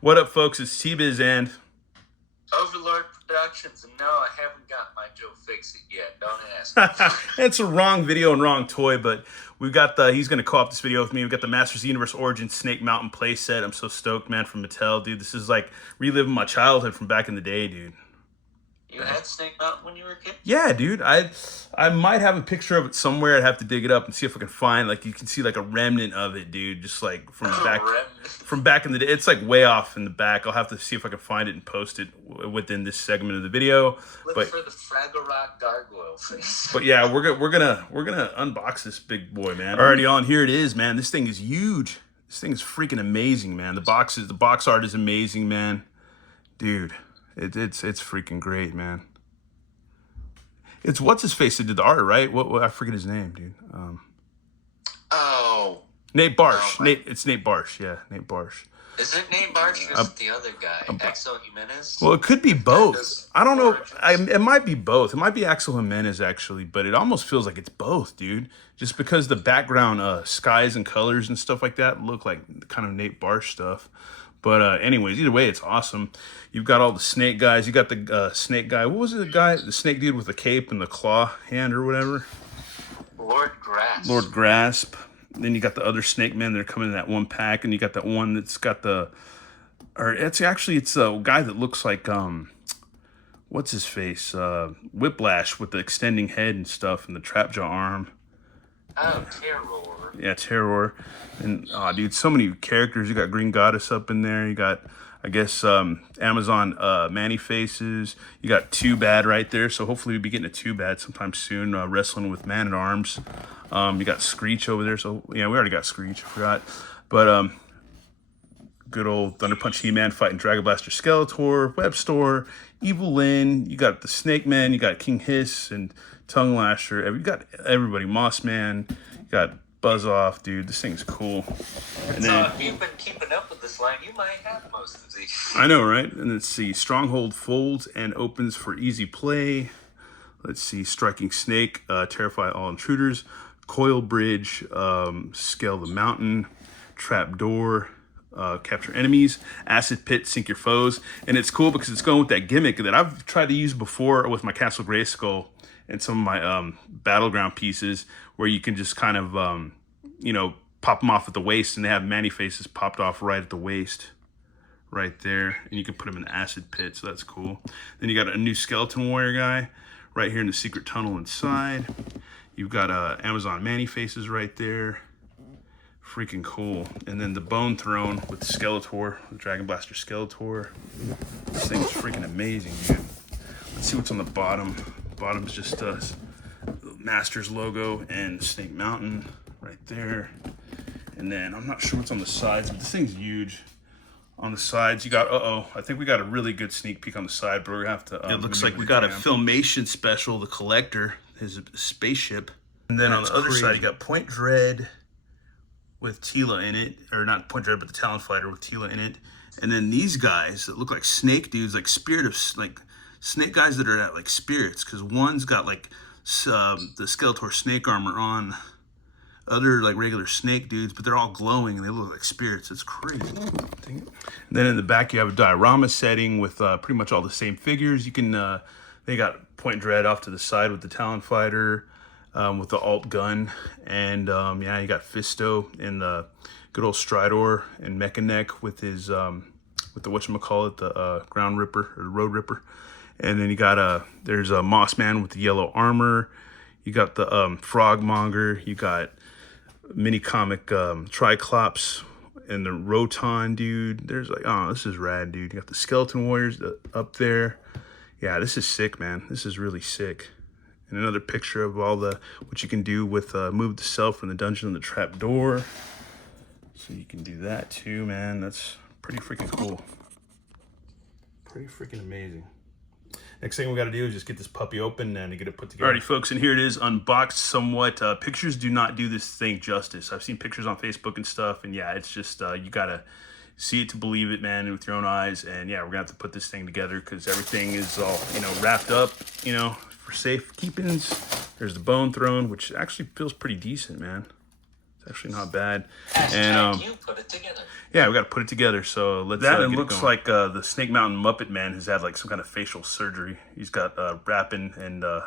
What up, folks? It's T-Biz and Overlord Productions, and no, I haven't got my Joe Fix It yet. Don't ask. it's a wrong video and wrong toy, but we've got he's going to co-op this video with me. We've got the Masters of the Universe Origin Snake Mountain playset. I'm so stoked, man, from Mattel, dude. This is like reliving my childhood from back in the day, dude. You had Snake Mountain when you were a kid? Yeah, dude. I might have a picture of it somewhere. I'd have to dig it up and see if I can find, like, you can see like a remnant of it, dude. Just like from back in the day. It's like way off in the back. I'll have to see if I can find it and post it within this segment of the video. Look for the Fraggle Rock gargoyle face. But yeah, we're gonna unbox this big boy, man. Alrighty, on here it is, man. This thing is huge. This thing is freaking amazing, man. The box art is amazing, man. Dude. It's freaking great, man. It's what's his face that did the art, right? What I forget his name, dude. Nate Barsh. It's Nate Barsh. Yeah, Nate Barsh. Is it Nate Barsh or is it the other guy, Axel Jimenez? Well, it could be both. I don't know. It might be both. It might be Axel Jimenez actually, but it almost feels like it's both, dude. Just because the background skies and colors and stuff like that look like kind of Nate Barsh stuff. But anyways, either way, it's awesome. You've got all the snake guys. You got the snake guy. What was it, the guy? The snake dude with the cape and the claw hand or whatever? Lord Grasp. Lord Grasp. Then you got the other snake men that are coming in that one pack. And you got that one that's got the... Or it's a guy that looks like... what's his face? Whiplash with the extending head and stuff and the trapjaw arm. Oh, Terror. Yeah, Terror. And, oh, dude, so many characters. You got Green Goddess up in there. You got, I guess, Amazon Manny Faces. You got Too Bad right there. So hopefully we'll be getting a Too Bad sometime soon, wrestling with Man-at-Arms. You got Screech over there. So, yeah, we already got Screech. I forgot. But, good old Thunder Punch He-Man fighting Dragon Blaster Skeletor, Web Store, Evil Lyn. You got the Snake Men. You got King Hiss and Tongue Lasher. You got everybody. Moss Man. You got Buzz Off, dude. This thing's cool. And then, if you've been keeping up with this line, you might have most of these. I know, right? And let's see. Stronghold folds and opens for easy play. Let's see. Striking Snake. Terrify all intruders. Coil Bridge. Scale the mountain. Trap Door. Capture enemies. Acid Pit. Sink your foes. And it's cool because it's going with that gimmick that I've tried to use before with my Castle Grayskull and some of my battleground pieces, where you can just kind of, you know, pop them off at the waist, and they have Manny Faces popped off right at the waist, right there, and you can put them in the acid pit, so that's cool. Then you got a new Skeleton Warrior guy right here in the secret tunnel inside. You've got Amazon Manny Faces right there. Freaking cool. And then the Bone Throne with the Skeletor, the Dragon Blaster Skeletor. This thing's freaking amazing, dude. Let's see what's on the bottom. Bottom's just Masters logo and Snake Mountain right there. And then I'm not sure what's on the sides, but this thing's huge. On the sides, you got, I think we got a really good sneak peek on the side, but we're gonna have to... it looks like we got a Filmation special, the Collector, his spaceship. And then on the other side, you got Point Dread with Tila in it. Or not Point Dread, but the Talon Fighter with Tila in it. And then these guys that look like snake dudes, like Spirit of... like snake guys that are at like spirits, because one's got like the Skeletor snake armor on, other like regular snake dudes, but they're all glowing and they look like spirits. It's crazy. And then in the back you have a diorama setting with pretty much all the same figures. You can they got Point Dread off to the side with the Talon Fighter, with the alt gun, and yeah, you got Fisto and the good old Stridor and Mechanic with his with the whatchamacallit, the Ground Ripper or the Road Ripper. And then you got there's a Moss Man with the yellow armor. You got the Frogmonger. You got mini comic Triclops and the Roton dude. There's like, oh, this is rad, dude. You got the Skeleton Warriors up there. Yeah, this is sick, man. This is really sick. And another picture of all the what you can do with move the self from the dungeon and the trap door. So you can do that too, man. That's pretty freaking cool. Pretty freaking amazing. Next thing we got to do is just get this puppy open and get it put together. Alrighty, folks, and here it is, unboxed somewhat. Pictures do not do this thing justice. I've seen pictures on Facebook and stuff, and yeah, it's just, you got to see it to believe it, man, with your own eyes. And yeah, we're going to have to put this thing together because everything is all, you know, wrapped up, you know, for safe keepings. There's the Bone Throne, which actually feels pretty decent, man. It's actually not bad. And you put it together. Yeah, we got to put it together. So let's. That it looks like the Snake Mountain Muppet Man has had like some kind of facial surgery. He's got wrapping and all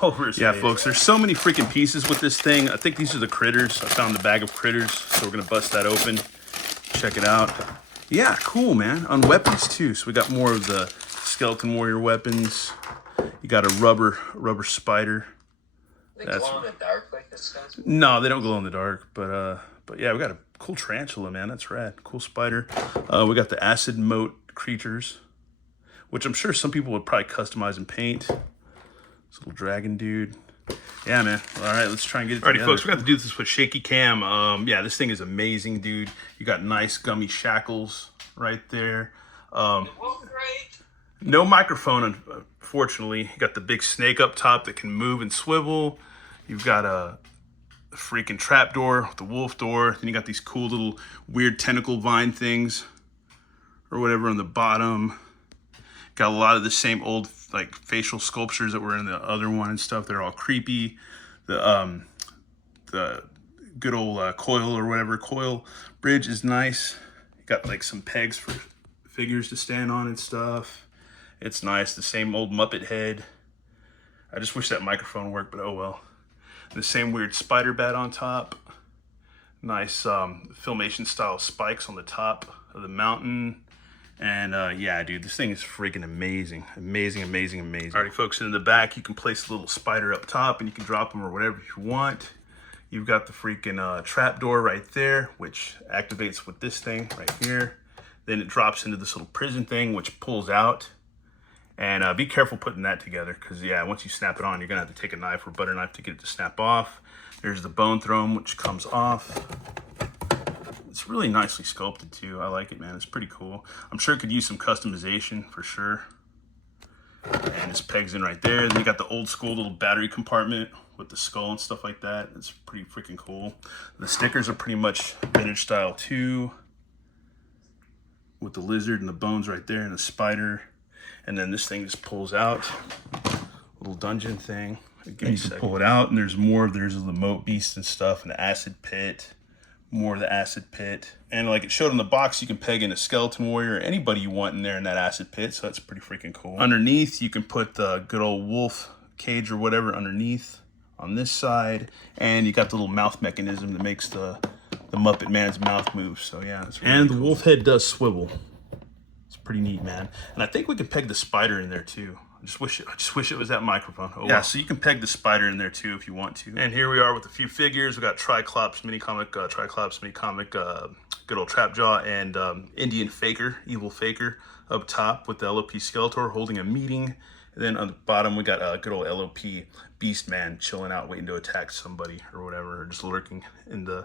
over his face. Yeah, folks, there's so many freaking pieces with this thing. I think these are the critters. I found the bag of critters, so we're gonna bust that open. Check it out. Yeah, cool, man. On weapons too. So we got more of the Skeleton Warrior weapons. You got a rubber spider. They glow in the dark like this guys? No, they don't glow in the dark, but yeah, we got a cool tarantula, man. That's rad. Cool spider. We got the acid moat creatures, which I'm sure some people would probably customize and paint. This little dragon dude. Yeah, man. All right, let's try and get it together. Alrighty, folks, we got to do this with shaky cam. Yeah, this thing is amazing, dude. You got nice gummy shackles right there. No microphone, unfortunately. You got the big snake up top that can move and swivel. You've got a freaking trapdoor with the wolf door. Then you got these cool little weird tentacle vine things or whatever on the bottom. Got a lot of the same old like facial sculptures that were in the other one and stuff. They're all creepy. The good old coil or whatever coil bridge is nice. You got like some pegs for figures to stand on and stuff. It's nice. The same old Muppet head. I just wish that microphone worked, but oh well. The same weird spider bat on top. Nice Filmation style spikes on the top of the mountain. And yeah, dude, this thing is freaking amazing. Amazing, amazing, amazing. Alrighty, folks, in the back, you can place a little spider up top and you can drop them or whatever you want. You've got the freaking trapdoor right there, which activates with this thing right here. Then it drops into this little prison thing, which pulls out. And be careful putting that together because, yeah, once you snap it on, you're going to have to take a knife or butter knife to get it to snap off. There's the bone throne, which comes off. It's really nicely sculpted, too. I like it, man. It's pretty cool. I'm sure it could use some customization for sure. And this pegs in right there. Then you got the old school little battery compartment with the skull and stuff like that. It's pretty freaking cool. The stickers are pretty much vintage style, too. With the lizard and the bones right there and the spider. And then this thing just pulls out, little dungeon thing. Again, you can pull it out, and there's more of the moat beast and stuff, and the acid pit, more of the acid pit. And like it showed on the box, you can peg in a skeleton warrior or anybody you want in there in that acid pit, so that's pretty freaking cool. Underneath, you can put the good old wolf cage or whatever underneath on this side, and you got the little mouth mechanism that makes the Muppet Man's mouth move. So yeah, that's really cool. And the wolf head does swivel. Pretty neat, man. And I think we can peg the spider in there too. I just wish it was that microphone. Oh, yeah, well. So you can peg the spider in there too if you want to. And here we are with a few figures. We got Triclops mini comic, good old Trapjaw, and Indian Faker, Evil Faker up top with the LOP Skeletor holding a meeting. And then on the bottom we got a good old LOP Beast Man chilling out, waiting to attack somebody or whatever, or just lurking in the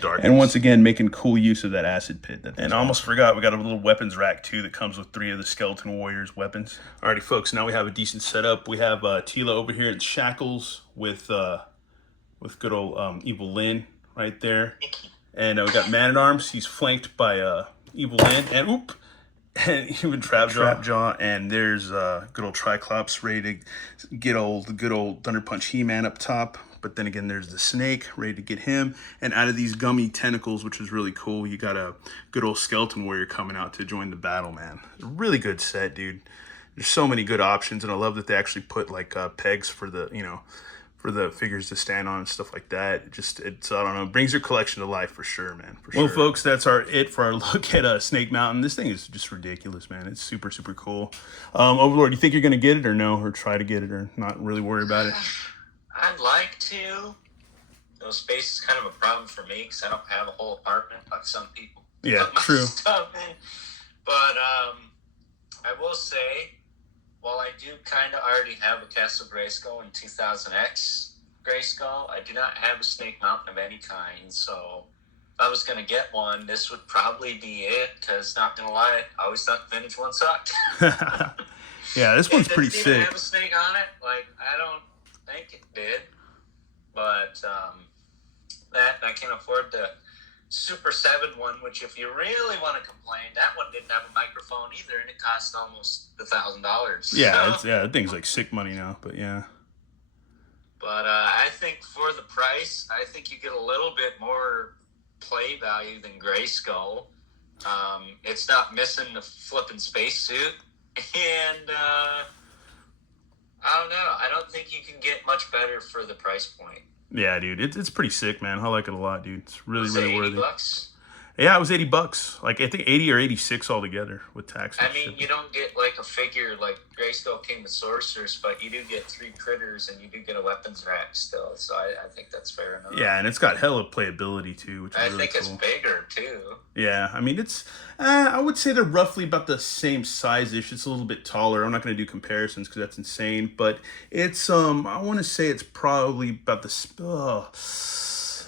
dark. And once again, making cool use of that acid pit. And I almost forgot, we got a little weapons rack too that comes with 3 of the Skeleton Warriors weapons. Alrighty, folks, now we have a decent setup. We have Tila over here in shackles with good old Evil Lyn right there, and we got Man at Arms. He's flanked by Evil Lyn and and even Trapjaw, and there's good old Triclops ready to get the good old Thunder Punch He-Man up top. But then again, there's the snake ready to get him. And out of these gummy tentacles, which is really cool, you got a good old Skeleton Warrior coming out to join the battle, man. Really good set, dude. There's so many good options, and I love that they actually put like pegs for the, for the figures to stand on and stuff like that. It's I don't know, brings your collection to life for sure, man. For sure. Well, folks, that's it for our look at Snake Mountain. This thing is just ridiculous, man. It's super, super cool. Overlord, you think you're gonna get it or no, or try to get it, or not really worry about it? I'd like to. No, space is kind of a problem for me because I don't have a whole apartment like some people. Yeah, true. Stuff in. But I will say, while I do kind of already have a Castle Grayskull in 2000X Grayskull, I do not have a Snake Mountain of any kind. So if I was going to get one, this would probably be it. Because not going to lie, I always thought the vintage one sucked. Yeah, this one's pretty sick. It doesn't even have a snake on it. Like, I don't think it did. But that I can't afford the Super 7 one, which if you really want to complain, that one didn't have a microphone either, and it cost almost $1,000. Yeah, that thing's like sick money now, but yeah. But I think for the price, I think you get a little bit more play value than Grayskull. It's not missing the flipping spacesuit, and I don't know. I don't think you can get much better for the price point. Yeah, dude, it's pretty sick, man. I like it a lot, dude. It's really, Was it really 80 worthy. bucks? Yeah, it was $80. Like I think 80 or 86 altogether with tax and I mean, shipping. you don't get like a figure like Grayskull came with sorcerers, but you do get 3 critters and you do get a weapons rack still. So I think that's fair enough. Yeah, and it's got hella playability too, which is I really think it's cool. bigger too. Yeah, I mean it's. I would say they're roughly about the same size-ish. It's a little bit taller. I'm not going to do comparisons because that's insane, but it's I want to say it's probably about the.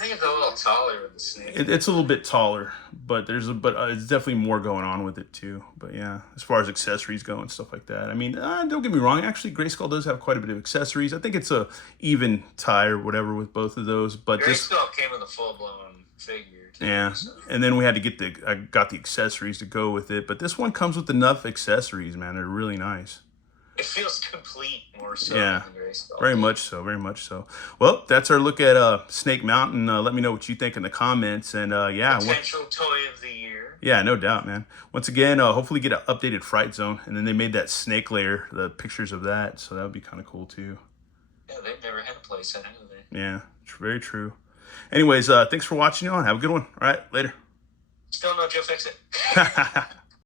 I think it's a little taller with the snake. It's a little bit taller, but it's definitely more going on with it too. But yeah, as far as accessories go and stuff like that, I mean, don't get me wrong. Actually, Grayskull does have quite a bit of accessories. I think it's a even tie or whatever with both of those. But this, Grayskull came with a full-blown figure too. yeah, So. and then we had to I got the accessories to go with it. But this one comes with enough accessories, man. They're really nice. It feels complete more so Yeah, than Grayskull. very much so, very much so. Well, that's our look at Snake Mountain. Let me know what you think in the comments, and yeah, Potential toy of the year. yeah, no doubt, man. Once again, hopefully get an updated Fright Zone, and then they made that snake layer, the pictures of that, so that would be kind of cool too. Yeah, they've never had a place in, have they? Yeah, very true. Anyways, thanks for watching, y'all. Have a good one. All right, later. Still no Joe Fix It.